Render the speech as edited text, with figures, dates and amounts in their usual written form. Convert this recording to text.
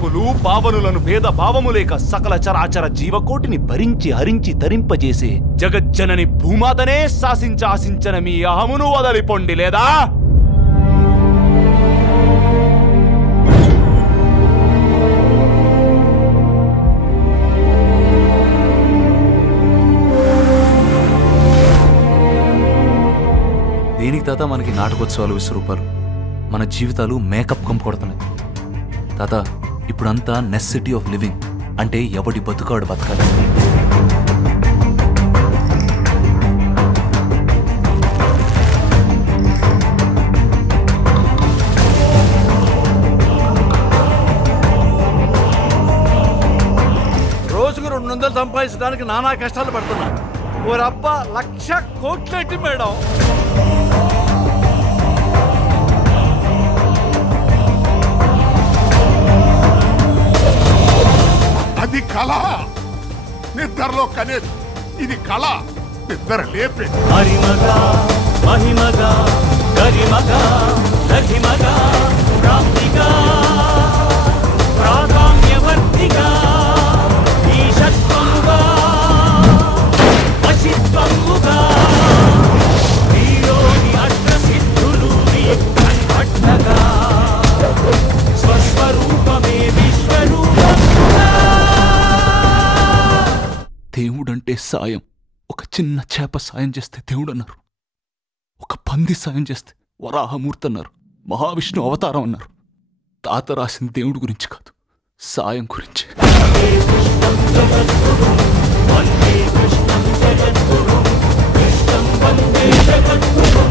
పాలకులు పావనులను భేద భావము లేక సకల చరాచర జీవకోటిని భరించి హరించి తరింపజేసే జగజ్జనని భూమాతనే శాసించ ఆశించన మీ అహమును వదలిపొండి లేదా? దేనికి తాత మనకి నాటకోత్సవాలు విశ్వరూపాలు? మన జీవితాలు మేకప్ కంపు కొడుతున్నాయి తాత. ఇప్పుడంతా నెసెసిటీ ఆఫ్ లివింగ్, అంటే ఎవడి బతుకాడు బతకాలి. రోజుకు 200 సంపాదించడానికి నానా కష్టాలు పడుతున్నా. ఓరబ్బా 1,00,000 కోట్లేంటి మేడం? అది కళ, నిద్రలో కనేది. ఇది కళ, నిద్ర లేపే. హరిమగా మహిమగా గరిమగా రహిమగా ప్రాప్తిగా ప్రాకామ్యవర్తిగా ఈశత్వముగా వశిత్వముగా వీరోని అష్టసిద్ధులు కన్పట్టగా స్వస్వరూపమే విశ్వరూపముగా. దేవుడంటే సాయం. ఒక చిన్న చేప సాయం చేస్తే దేవుడు అన్నారు, ఒక పంది సాయం చేస్తే వరాహమూర్తి అన్నారు, మహావిష్ణు అవతారం అన్నారు. తాత రాసిన దేవుడి గురించి కాదు, సాయం గురించి. వందే కృష్ణం జగద్గురు కృష్ణం వందే జగద్గురు